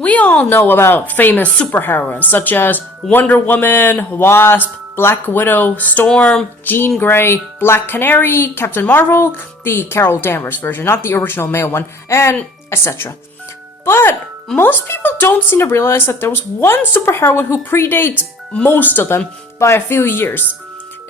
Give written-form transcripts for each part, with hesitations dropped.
We all know about famous superheroines such as Wonder Woman, Wasp, Black Widow, Storm, Jean Grey, Black Canary, Captain Marvel, the Carol Danvers version, not the original male one, and etc. But most people don't seem to realize that there was one superheroine who predates most of them by a few years.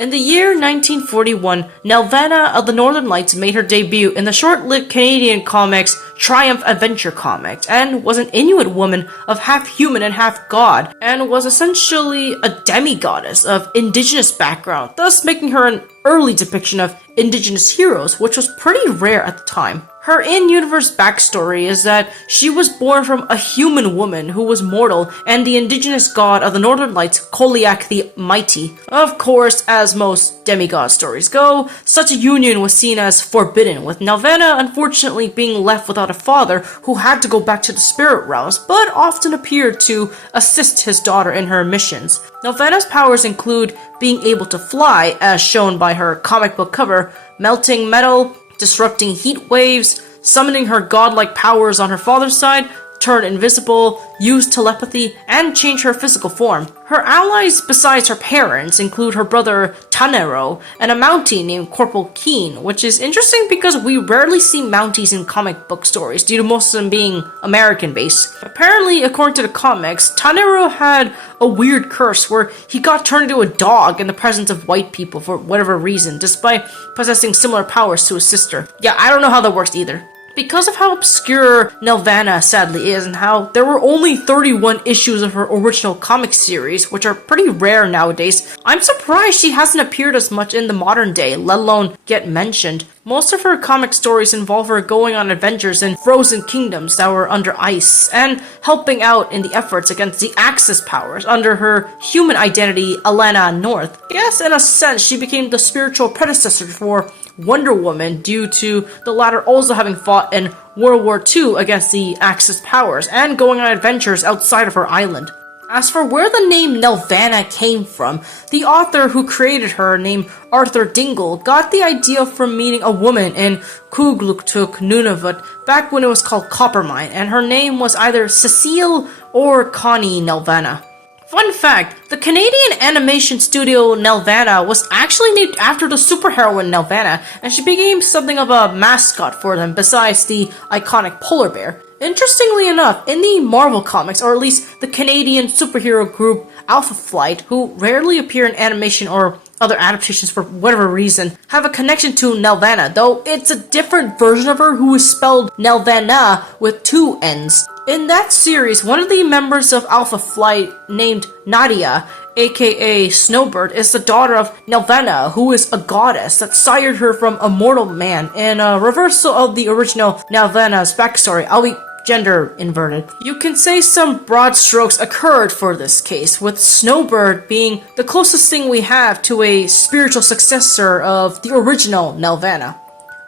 In the year 1941, Nelvana of the Northern Lights made her debut in the short-lived Canadian comics Triumph Adventure Comics, and was an Inuit woman of half human and half god, and was essentially a demigoddess of indigenous background, thus making her an early depiction of indigenous heroes, which was pretty rare at the time. Her in-universe backstory is that she was born from a human woman who was mortal and the indigenous god of the Northern Lights, Koliak the Mighty. Of course, as most demigod stories go, such a union was seen as forbidden, with Nelvana unfortunately being left without a father who had to go back to the spirit realms, but often appeared to assist his daughter in her missions. Nelvana's powers include being able to fly, as shown by her comic book cover, melting metal, disrupting heat waves, summoning her godlike powers on her father's side, turn invisible, use telepathy, and change her physical form. Her allies besides her parents include her brother Tanero and a Mountie named Corporal Keen, which is interesting because we rarely see Mounties in comic book stories due to most of them being American-based. Apparently, according to the comics, Tanero had a weird curse where he got turned into a dog in the presence of white people for whatever reason, despite possessing similar powers to his sister. Yeah, I don't know how that works either. Because of how obscure Nelvana sadly is, and how there were only 31 issues of her original comic series, which are pretty rare nowadays, I'm surprised she hasn't appeared as much in the modern day, let alone get mentioned. Most of her comic stories involve her going on adventures in frozen kingdoms that were under ice, and helping out in the efforts against the Axis powers under her human identity, Alana North. Yes, in a sense, she became the spiritual predecessor for Wonder Woman due to the latter also having fought in World War II against the Axis powers and going on adventures outside of her island. As for where the name Nelvana came from, the author who created her, named Arthur Dingle, got the idea from meeting a woman in Kugluktuk, Nunavut, back when it was called Coppermine, and her name was either Cecile or Connie Nelvana. Fun fact, the Canadian animation studio Nelvana was actually named after the superheroine Nelvana, and she became something of a mascot for them besides the iconic polar bear. Interestingly enough, in the Marvel comics, or at least the Canadian superhero group Alpha Flight, who rarely appear in animation or other adaptations for whatever reason, have a connection to Nelvana, though it's a different version of her who is spelled Nelvana with two N's. In that series, one of the members of Alpha Flight, named Nadia, aka Snowbird, is the daughter of Nelvana, who is a goddess that sired her from a mortal man, in a reversal of the original Nelvana's backstory, albeit gender inverted. You can say some broad strokes occurred for this case, with Snowbird being the closest thing we have to a spiritual successor of the original Nelvana.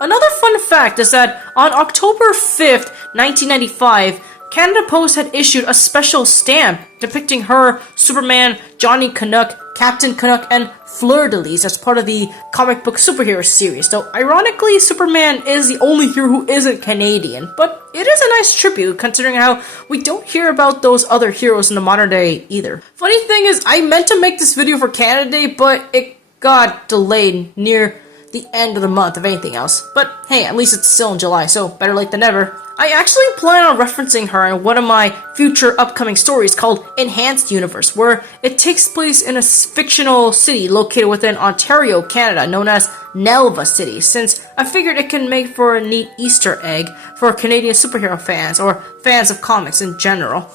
Another fun fact is that on October 5th, 1995, Canada Post had issued a special stamp depicting her, Superman, Johnny Canuck, Captain Canuck, and Fleur-de-Lis as part of the comic book superhero series, though ironically Superman is the only hero who isn't Canadian, but it is a nice tribute considering how we don't hear about those other heroes in the modern day either. Funny thing is, I meant to make this video for Canada Day, but it got delayed near the end of the month, if anything else. But hey, at least it's still in July, so better late than never. I actually plan on referencing her in one of my future upcoming stories called Enhanced Universe, where it takes place in a fictional city located within Ontario, Canada, known as Nelva City, since I figured it can make for a neat Easter egg for Canadian superhero fans, or fans of comics in general.